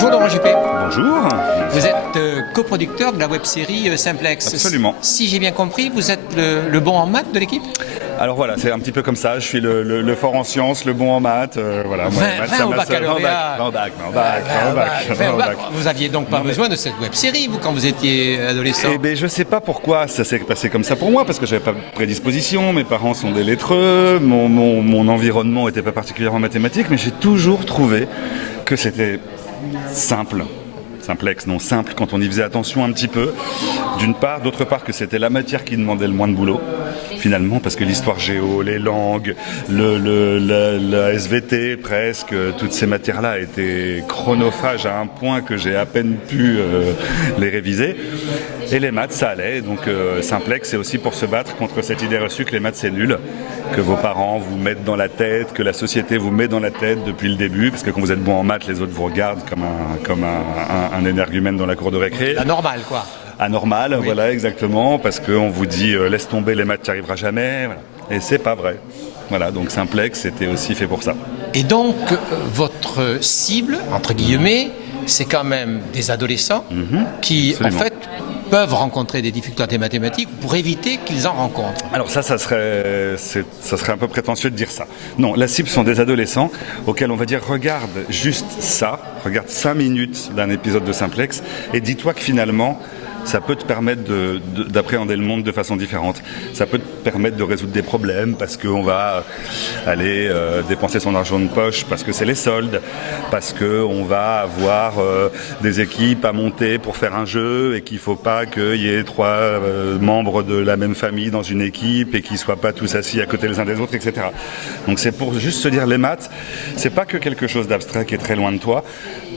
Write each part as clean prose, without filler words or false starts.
Bonjour Laurent Juppé. Bonjour. Vous êtes coproducteur de la web-série Simplex. Absolument. Si j'ai bien compris, vous êtes le bon en maths de l'équipe? Alors voilà, c'est un petit peu comme ça. Je suis le fort en sciences, le bon en maths. Voilà. Moi, maths, ça au baccalauréat. au bac. Vous aviez donc pas besoin de cette web-série, vous, quand vous étiez adolescent? Eh bien, je sais pas pourquoi ça s'est passé comme ça pour moi, parce que j'avais pas de prédisposition. Mes parents sont des lettreux. Mon environnement n'était pas particulièrement mathématique, mais j'ai toujours trouvé que c'était simple. Simplex, non simple, quand on y faisait attention un petit peu, d'une part, d'autre part que c'était la matière qui demandait le moins de boulot, finalement, parce que l'histoire géo, les langues, la SVT presque, toutes ces matières-là étaient chronophages à un point que j'ai à peine pu les réviser, et les maths, ça allait, donc Simplex, c'est aussi pour se battre contre cette idée reçue que les maths c'est nul, que vos parents vous mettent dans la tête, que la société vous met dans la tête depuis le début, parce que quand vous êtes bon en maths, les autres vous regardent comme un énergumène dans la cour de récré. Anormal, quoi. Anormal, oui. Voilà, exactement, parce qu'on vous dit laisse tomber les maths, tu n'y arriveras jamais, voilà. Et c'est pas vrai. Voilà, donc Simplex, c'était aussi fait pour ça. Et donc, votre cible, entre guillemets, c'est quand même des adolescents qui, absolument, en fait, peuvent rencontrer des difficultés mathématiques pour éviter qu'ils en rencontrent. Alors ça serait un peu prétentieux de dire ça. Non, la cible sont des adolescents auxquels on va dire regarde juste ça, regarde 5 minutes d'un épisode de Simplex et dis-toi que finalement ça peut te permettre d'appréhender le monde de façon différente. Ça peut te permettre de résoudre des problèmes parce qu'on va aller dépenser son argent de poche parce que c'est les soldes, parce qu'on va avoir des équipes à monter pour faire un jeu et qu'il ne faut pas qu'il y ait 3 membres de la même famille dans une équipe et qu'ils ne soient pas tous assis à côté les uns des autres, etc. Donc c'est pour juste se dire les maths, c'est pas que quelque chose d'abstrait qui est très loin de toi,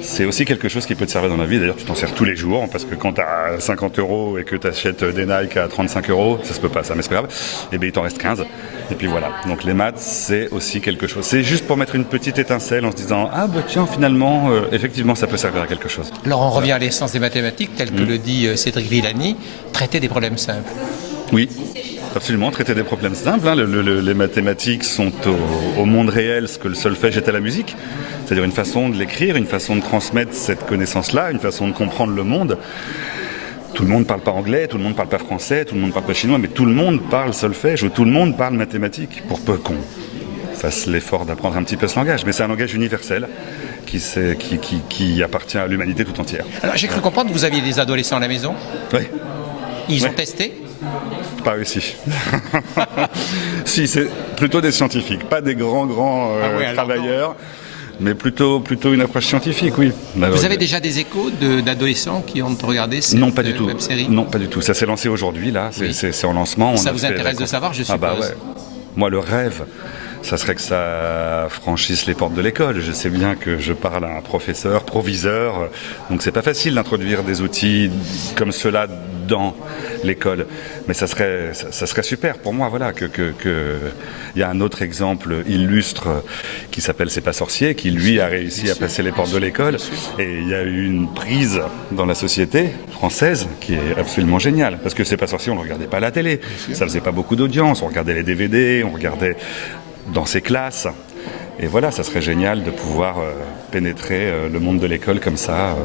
c'est aussi quelque chose qui peut te servir dans la vie. D'ailleurs, tu t'en sers tous les jours parce que quand tu as 50 € et que tu achètes des Nike à 35 €, ça se peut pas, ça, mais c'est pas grave, et bien il t'en reste 15. Et puis voilà. Donc les maths, c'est aussi quelque chose. C'est juste pour mettre une petite étincelle en se disant ah bah tiens, finalement, effectivement, ça peut servir à quelque chose. Alors on revient à l'essence des mathématiques, tel que le dit Cédric Villani, traiter des problèmes simples. Oui. Absolument, traiter des problèmes simples. Hein. Les mathématiques sont au monde réel ce que le solfège est à la musique. C'est-à-dire une façon de l'écrire, une façon de transmettre cette connaissance-là, une façon de comprendre le monde. Tout le monde ne parle pas anglais, tout le monde ne parle pas français, tout le monde ne parle pas chinois, mais tout le monde parle solfège ou tout le monde parle mathématiques, pour peu qu'on fasse l'effort d'apprendre un petit peu ce langage. Mais c'est un langage universel qui appartient à l'humanité tout entière. Alors j'ai cru comprendre que vous aviez des adolescents à la maison. Oui. Ils ont testé? Pas réussi. Si, c'est plutôt des scientifiques, pas des grands travailleurs, mais plutôt une approche scientifique, oui. Vous avez déjà des échos d'adolescents qui ont regardé cette web-série? Non, pas du tout. Ça s'est lancé aujourd'hui, là. C'est en lancement. Ça vous intéresse de savoir, je suppose? Ah bah ouais. Moi, le rêve, ça serait que ça franchisse les portes de l'école. Je sais bien que je parle à un professeur, proviseur, donc c'est pas facile d'introduire des outils comme cela dans l'école. Mais ça serait super pour moi, voilà, il y a un autre exemple illustre qui s'appelle C'est pas sorcier, qui lui a réussi à passer les portes de l'école. Et il y a eu une prise dans la société française qui est absolument géniale. Parce que C'est pas sorcier, on ne regardait pas à la télé. Ça faisait pas beaucoup d'audience. On regardait les DVD, on regardait dans ses classes. Et voilà, ça serait génial de pouvoir pénétrer le monde de l'école comme ça.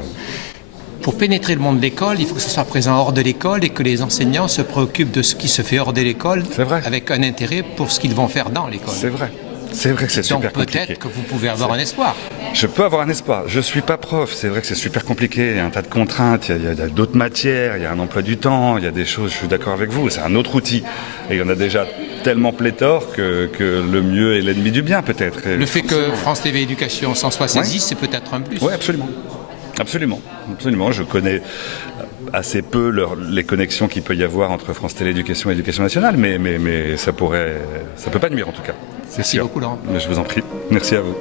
Pour pénétrer le monde de l'école, il faut que ce soit présent hors de l'école et que les enseignants se préoccupent de ce qui se fait hors de l'école, avec un intérêt pour ce qu'ils vont faire dans l'école. C'est vrai. C'est vrai que c'est super compliqué. Donc peut-être que vous pouvez avoir un espoir. Je peux avoir un espoir. Je ne suis pas prof. C'est vrai que c'est super compliqué. Il y a un tas de contraintes. Il y a d'autres matières. Il y a un emploi du temps. Il y a des choses. Je suis d'accord avec vous. C'est un autre outil. Et il y en a déjà tellement pléthore que le mieux est l'ennemi du bien, peut-être. Le fait que France TV Éducation s'en soit saisi, c'est peut-être un plus. Oui, absolument. Absolument. Je connais assez peu les connexions qu'il peut y avoir entre France Télé Éducation et Éducation nationale, mais ça peut pas nuire en tout cas. Merci beaucoup, Laurent. Mais je vous en prie. Merci à vous.